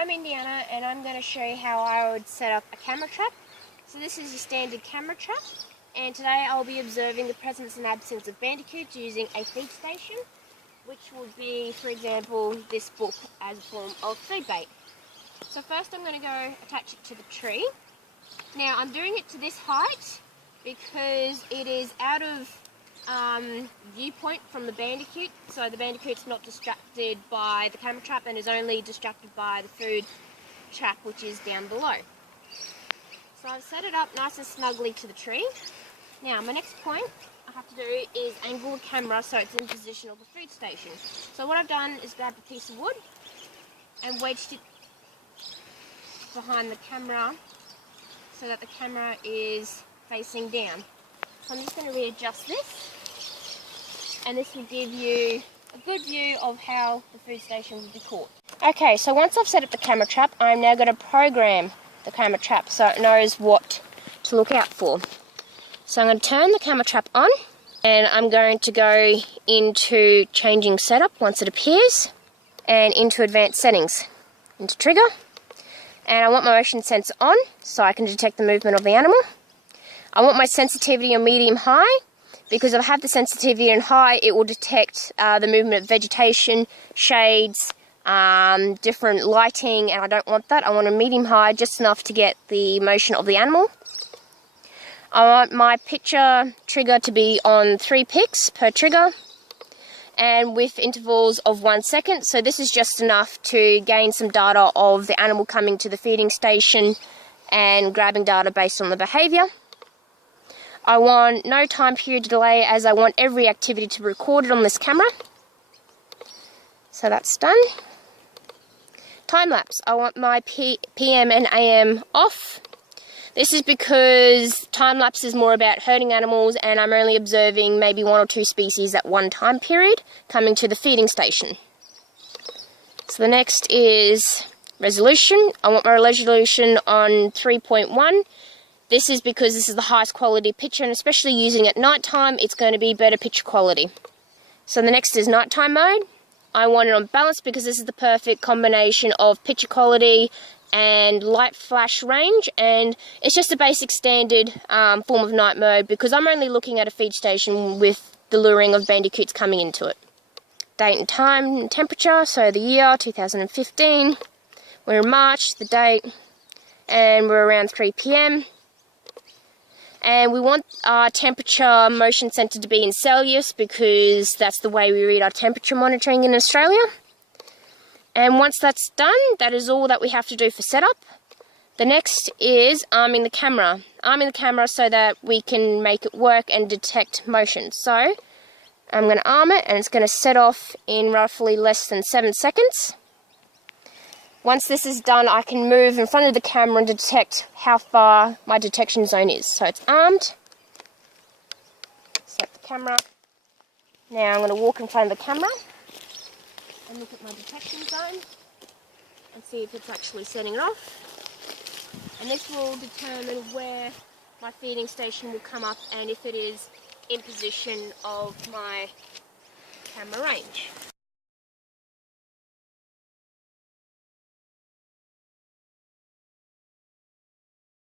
I'm Indiana and I'm going to show you how I would set up a camera trap. So this is your standard camera trap, and today I'll be observing the presence and absence of bandicoots using a feed station, which would be, for example, this book as a form of food bait. So first I'm going to go attach it to the tree. Now I'm doing it to this height because it is out of viewpoint from the bandicoot, so the bandicoot's not distracted by the camera trap and is only distracted by the food trap, which is down below. So I've set it up nice and snugly to the tree. Now my next point I have to do is angle the camera so it's in position of the food station. So what I've done is grabbed a piece of wood and wedged it behind the camera so that the camera is facing down. So I'm just going to readjust this, and this will give you a good view of how the food station will be caught. Okay, so once I've set up the camera trap, I'm now going to program the camera trap so it knows what to look out for. So I'm going to turn the camera trap on, and I'm going to go into changing setup once it appears, and into advanced settings, into trigger, and I want my motion sensor on so I can detect the movement of the animal. I want my sensitivity on medium high, because if I have the sensitivity on high, it will detect the movement of vegetation, shades, different lighting, and I don't want that. I want a medium high, just enough to get the motion of the animal. I want my picture trigger to be on 3 picks per trigger, and with intervals of 1 second. So this is just enough to gain some data of the animal coming to the feeding station and grabbing data based on the behaviour. I want no time period delay, as I want every activity to be recorded on this camera. So that's done. Time lapse. I want my PM and AM off. This is because time lapse is more about herding animals, and I'm only observing maybe 1 or 2 species at one time period coming to the feeding station. So the next is resolution. I want my resolution on 3.1. This is because this is the highest quality picture, and especially using it at night time, it's going to be better picture quality. So the next is nighttime mode. I want it on balance because this is the perfect combination of picture quality and light flash range, and it's just a basic standard form of night mode because I'm only looking at a feed station with the luring of bandicoots coming into it. Date and time and temperature, so the year 2015, we're in March, the date, and we're around 3 PM. And we want our temperature motion sensor to be in Celsius because that's the way we read our temperature monitoring in Australia. And once that's done, that is all that we have to do for setup. The next is arming the camera. Arming the camera so that we can make it work and detect motion. So I'm going to arm it, and it's going to set off in roughly less than 7 seconds. Once this is done, I can move in front of the camera and detect how far my detection zone is. So it's armed. Set the camera. Now I'm going to walk in front of the camera and look at my detection zone and see if it's actually setting it off. And this will determine where my feeding station will come up and if it is in position of my camera range.